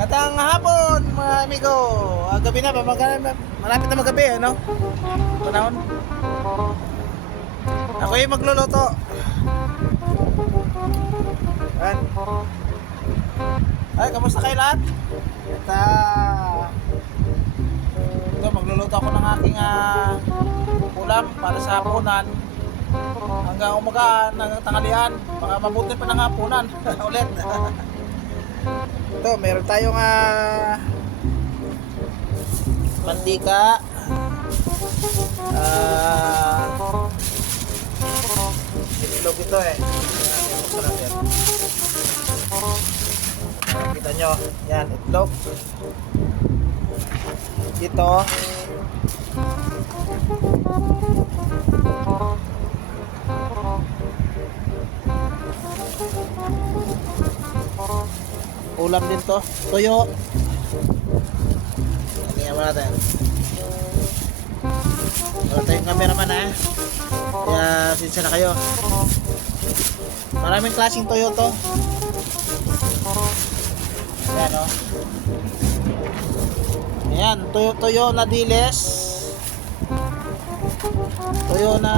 Magandang hapon mga amigo. Gabi na, malapit na magabi, ano? Panahon. Ako yung magluluto. Ayan. Ay, kamusta kayo lahat? At ito, magluluto ako ng aking ulam para sa hapunan. Hanggang umagaan, hanggang tanghalian. Baka mabuti pa ng hapunan ulit. Ito, meron tayong mantika, itlog ito buksan natin. Kita nyo, yan, itlog ito, ulam din to, tuyo. Tingnan mo natin. Wala tayong cameraman kaya sinsya na kayo. Maraming klaseng tuyo to. Ayan o. Ayan, tuyo na diles. Tuyo na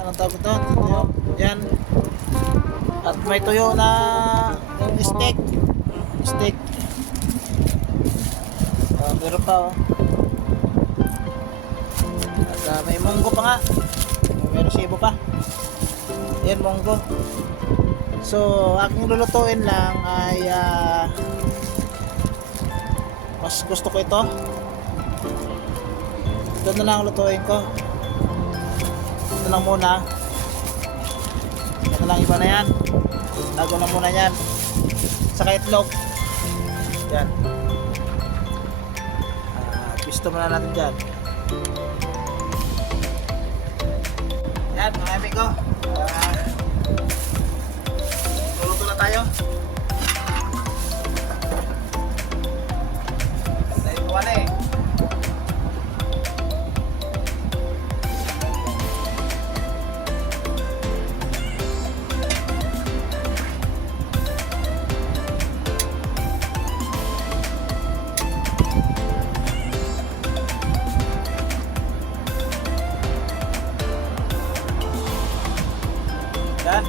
anong tawag ito? Tuyo. Ayan. At may tuyo na yung steak. Meron pa at may munggo pa nga, may resibo pa. Yan, munggo. So aking lulutuin lang ay mas gusto ko ito na lang lutuin ko. Ito lang muna. Ito lang, iba na yan. Tago na muna yan. Saka itlog. Yan. Pisto muna natin dyan. Yan mga amigo. Luluto na tayo. Dahil ko wala Yan.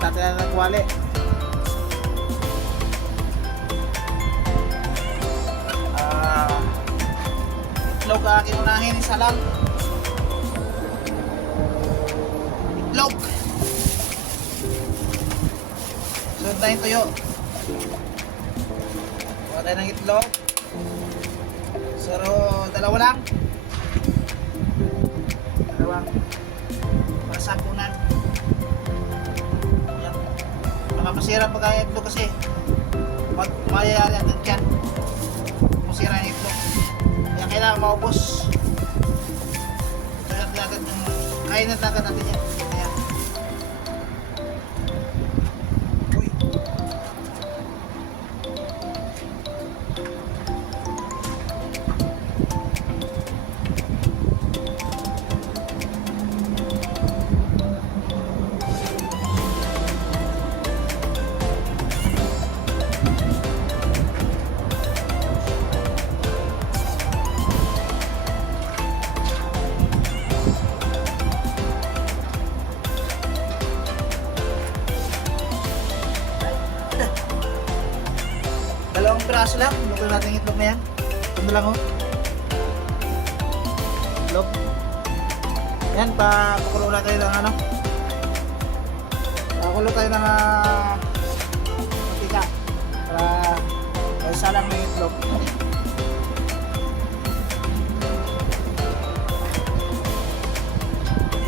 Tatay na nagwali. Itlog aking unahin, isa lang. Itlog. Sunod tayong tuyo. Kuha tayo ng itlog. Pero dalawa lang. Para sa hapunan. Yan. Baka masira pag kaya itlog kasi mayayari natin dyan. Masira yung itlog. Kaya kailangan maubos. Kain na agad natin yan. Ayan. Uy. Dalawang piraso lang, luto natin yung itlog na yan. Ito na lang itlog. Yan, pakulo na tayo ng pakulo tayo ng mantika para isa lang ng itlog.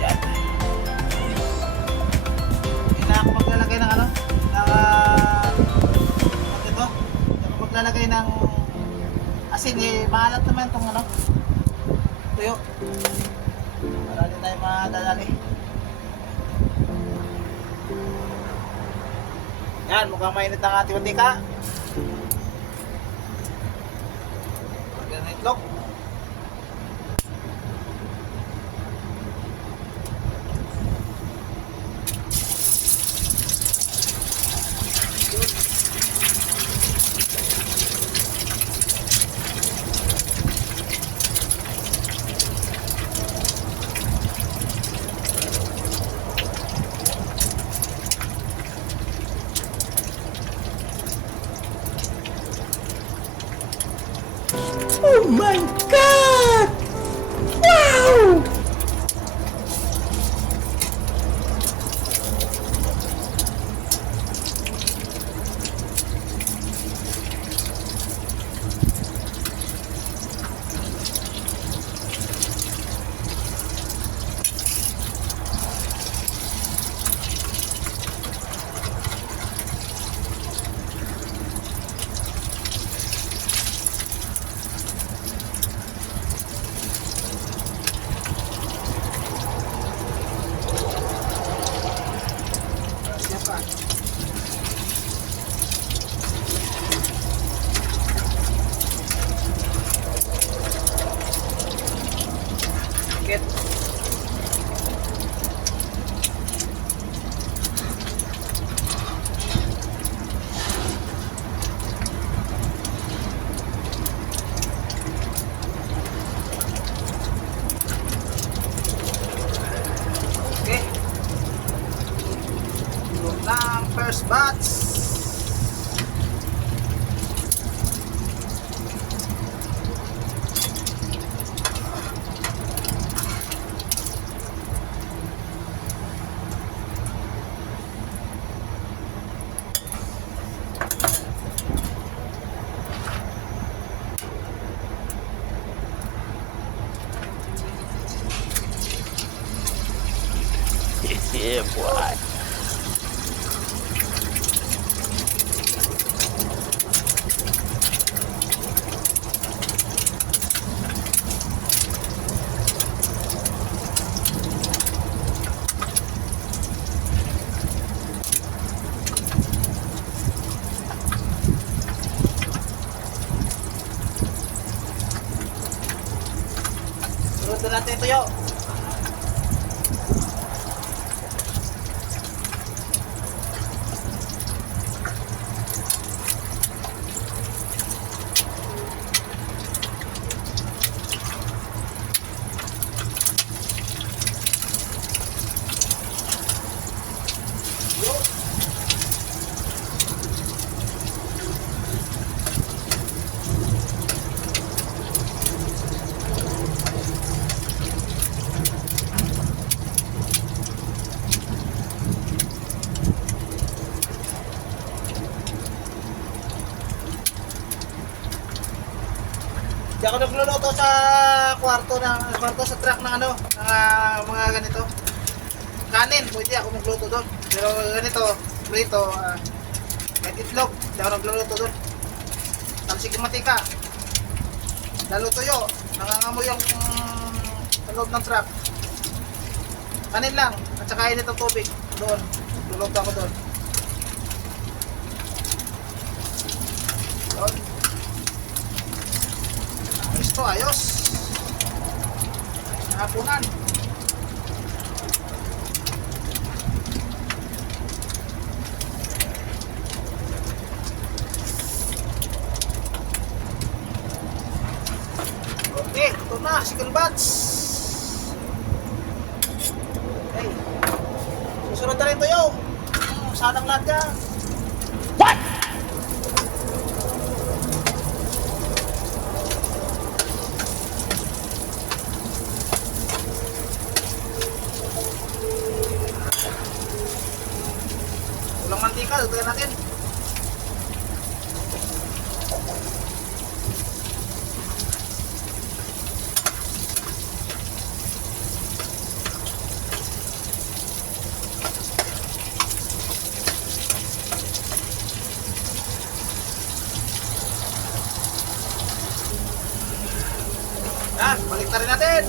Yan. Hindi na ako maglalagay ng lalagay ng asin, maalat naman itong tuyo para din tayo madadali. Yan, mukhang mainit ang ating mantika. Lagyan ng itlog. Oh my God! Wow! Siya pa. Get. Okay. Yung lang first batch. Yeah, boy. Sunod na natin ito yun. Di ako nagluluto sa kwarto sa truck ng ano, ng mga ganito. Kanin, pwede ako magluto doon. Pero ganito, prito, kahit itlog, di ako nagluluto doon. Talsik yung matika. Lalo tuyo, nangangamoy yung sa loob ng truck. Kanin lang, at saka init ang tubig. Doon, luluto ako doon. Doon. Ayos to, ayos. Hapunan. Okay, ito na, second batch. Okay. Susunod na rin ito yung sanang lahat yan. What? Ulang mantika, dagdagan natin. Yan, balik na rin natin.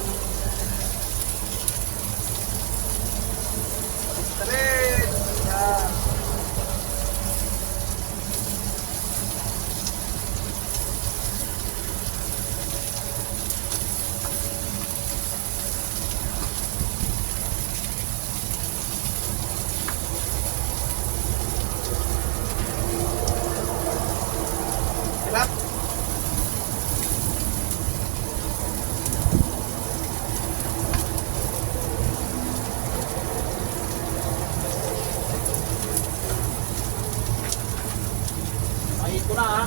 Balik na rin. Yan. Diba? Ay, ito na ha.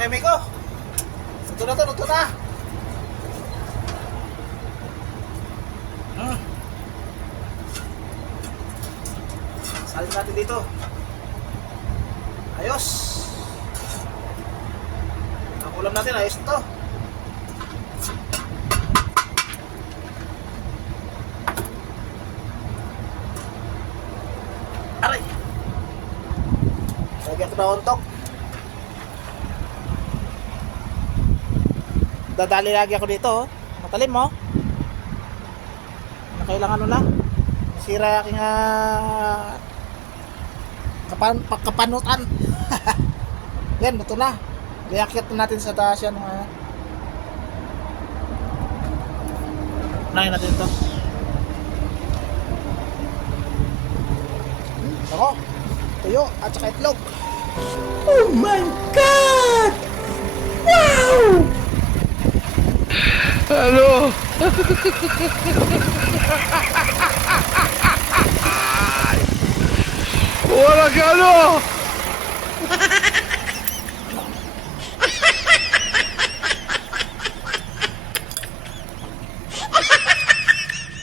Mga amigo, luto na to, luto na. Salin natin dito. Ayos. Ang ulam natin, ayos to. Aray! Lagyan ko na untok. Dadali lagi ako dito, oh. Matalim, oh. Kailangan ano lang. Sira aking kapanutan. Yan, ito na. Iakyat na natin sa taas yan. Unahin natin ito. Ako, tuyo at saka itlog. Oh my God! Wow! Ano? Wala ka ano?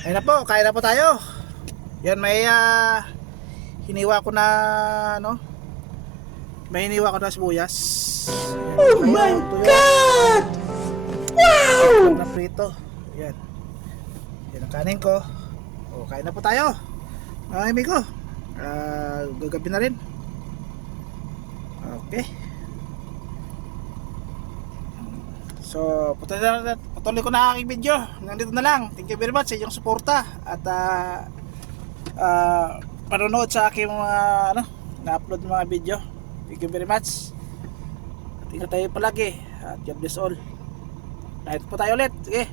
Ayun na po, kain na po tayo. Yan, may hiniwa ko na ano, may hiniwa ko na sibuyas. Oh my God! Wow! Na prito. Yan. Yan ang kanin ko. O, kain na po tayo. Mga amigo. Gagabi na rin. Okay. So, patuloy ko na aking video. Nandito na lang. Thank you very much sa inyong suporta at panonood sa aking mga na-upload mga video. Thank you very much. At ingat tayo palagi. At God bless all. Kahit po tayo ulit. Sige.